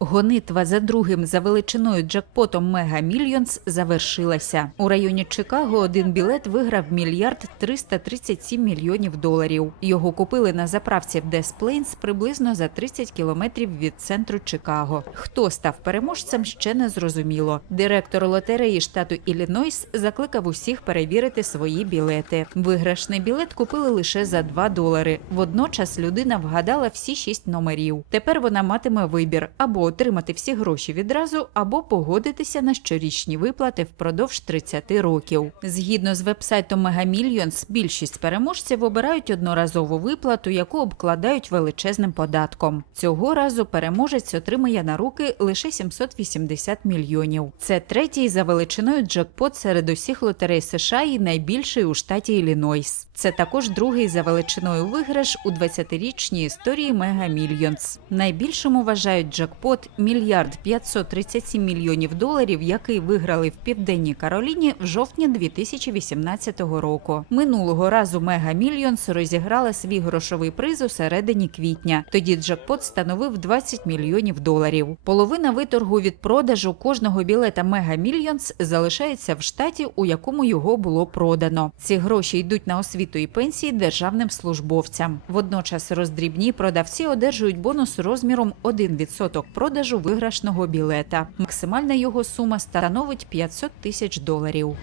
Гонитва за другим за величиною джекпотом Мега Мільйонс завершилася. У районі Чикаго один білет виграв мільярд 337 мільйонів доларів. Його купили на заправці в Дес Плейнс приблизно за 30 кілометрів від центру Чикаго. Хто став переможцем, ще не зрозуміло. Директор лотереї штату Іллінойс закликав усіх перевірити свої білети. Виграшний білет купили лише за 2 долари. Водночас людина вгадала всі шість номерів. Тепер вона матиме вибір або отримати всі гроші відразу, або погодитися на щорічні виплати впродовж 30 років. Згідно з вебсайтом Mega Millions, більшість переможців обирають одноразову виплату, яку обкладають величезним податком. Цього разу переможець отримає на руки лише 780 мільйонів. Це третій за величиною джекпот серед усіх лотерей США і найбільший у штаті Іллінойс. Це також другий за величиною виграш у 20-річній історії Mega Millions. Найбільшим вважають джекпот мільярд 537 мільйонів доларів, який виграли в південній Кароліні в жовтні 2018 року. Минулого разу Mega Millions розіграла свій грошовий приз у середині квітня. Тоді джекпот становив 20 мільйонів доларів. Половина виторгу від продажу кожного білета Mega Millions залишається в штаті, у якому його було продано. Ці гроші йдуть на освіту і пенсії державним службовцям. Водночас роздрібні продавці одержують бонус розміром 1% продажу виграшного білета. Максимальна його сума становить 500 тисяч доларів.